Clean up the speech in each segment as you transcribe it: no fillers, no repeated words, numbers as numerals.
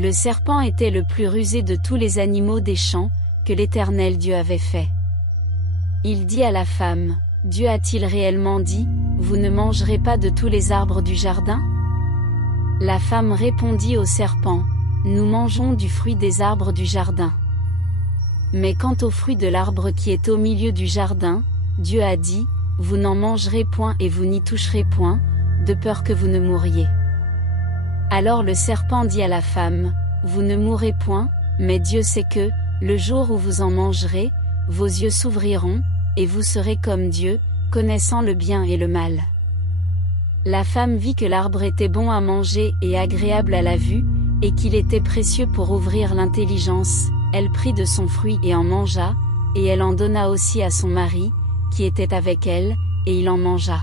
Le serpent était le plus rusé de tous les animaux des champs, que l'Éternel Dieu avait fait. Il dit à la femme, Dieu a-t-il réellement dit, vous ne mangerez pas de tous les arbres du jardin? La femme répondit au serpent, nous mangeons du fruit des arbres du jardin. Mais quant au fruit de l'arbre qui est au milieu du jardin, Dieu a dit, vous n'en mangerez point et vous n'y toucherez point, de peur que vous ne mouriez. Alors le serpent dit à la femme, vous ne mourrez point, mais Dieu sait que, le jour où vous en mangerez, vos yeux s'ouvriront, et vous serez comme Dieu, connaissant le bien et le mal. La femme vit que l'arbre était bon à manger et agréable à la vue, et qu'il était précieux pour ouvrir l'intelligence, elle prit de son fruit et en mangea, et elle en donna aussi à son mari, qui était avec elle, et il en mangea.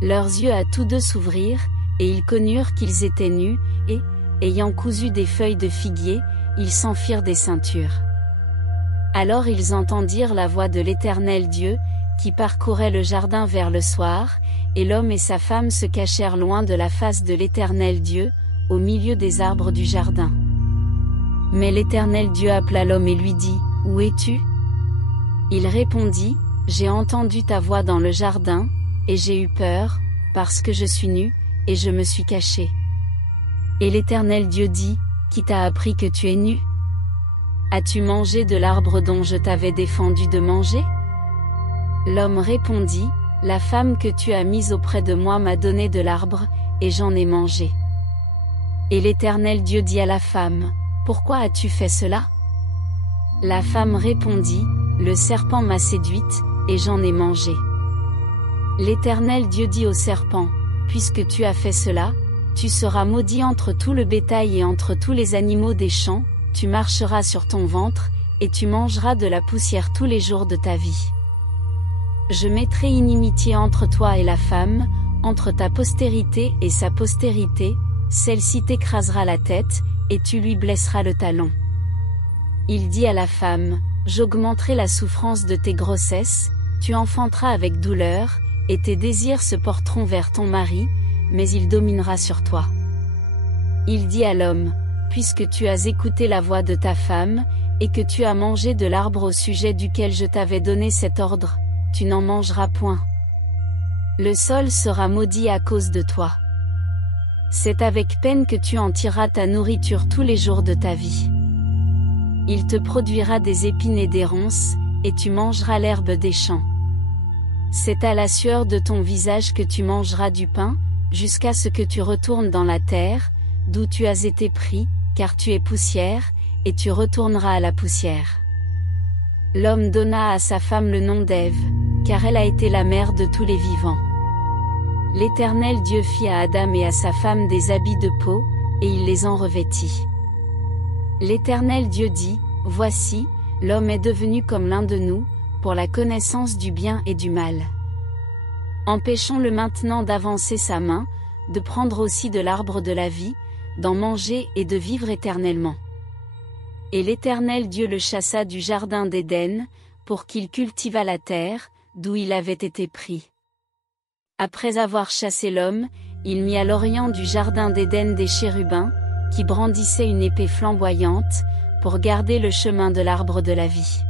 Leurs yeux à tous deux s'ouvrirent, et ils connurent qu'ils étaient nus, et, ayant cousu des feuilles de figuier, ils s'en firent des ceintures. Alors ils entendirent la voix de l'Éternel Dieu, qui parcourait le jardin vers le soir, et l'homme et sa femme se cachèrent loin de la face de l'Éternel Dieu, au milieu des arbres du jardin. Mais l'Éternel Dieu appela l'homme et lui dit, où es-tu? Il répondit, j'ai entendu ta voix dans le jardin, et j'ai eu peur, parce que je suis nu, et je me suis caché. Et l'Éternel Dieu dit, qui t'a appris que tu es nu? As-tu mangé de l'arbre dont je t'avais défendu de manger? L'homme répondit, la femme que tu as mise auprès de moi m'a donné de l'arbre, et j'en ai mangé. Et l'Éternel Dieu dit à la femme, pourquoi as-tu fait cela? La femme répondit, le serpent m'a séduite, et j'en ai mangé. L'Éternel Dieu dit au serpent, puisque tu as fait cela, tu seras maudit entre tout le bétail et entre tous les animaux des champs, tu marcheras sur ton ventre, et tu mangeras de la poussière tous les jours de ta vie. Je mettrai inimitié entre toi et la femme, entre ta postérité et sa postérité, celle-ci t'écrasera la tête, et tu lui blesseras le talon. Il dit à la femme, j'augmenterai la souffrance de tes grossesses, tu enfanteras avec douleur, et tes désirs se porteront vers ton mari, mais il dominera sur toi. Il dit à l'homme, puisque tu as écouté la voix de ta femme, et que tu as mangé de l'arbre au sujet duquel je t'avais donné cet ordre, tu n'en mangeras point. Le sol sera maudit à cause de toi. C'est avec peine que tu en tireras ta nourriture tous les jours de ta vie. Il te produira des épines et des ronces, et tu mangeras l'herbe des champs. C'est à la sueur de ton visage que tu mangeras du pain, jusqu'à ce que tu retournes dans la terre, d'où tu as été pris, car tu es poussière, et tu retourneras à la poussière. L'homme donna à sa femme le nom d'Ève, car elle a été la mère de tous les vivants. L'Éternel Dieu fit à Adam et à sa femme des habits de peau, et il les en revêtit. L'Éternel Dieu dit, voici, l'homme est devenu comme l'un de nous, pour la connaissance du bien et du mal. Empêchons-le maintenant d'avancer sa main, de prendre aussi de l'arbre de la vie, d'en manger et de vivre éternellement. Et l'Éternel Dieu le chassa du jardin d'Éden, pour qu'il cultivât la terre, d'où il avait été pris. Après avoir chassé l'homme, il mit à l'orient du jardin d'Éden des chérubins, qui brandissaient une épée flamboyante, pour garder le chemin de l'arbre de la vie.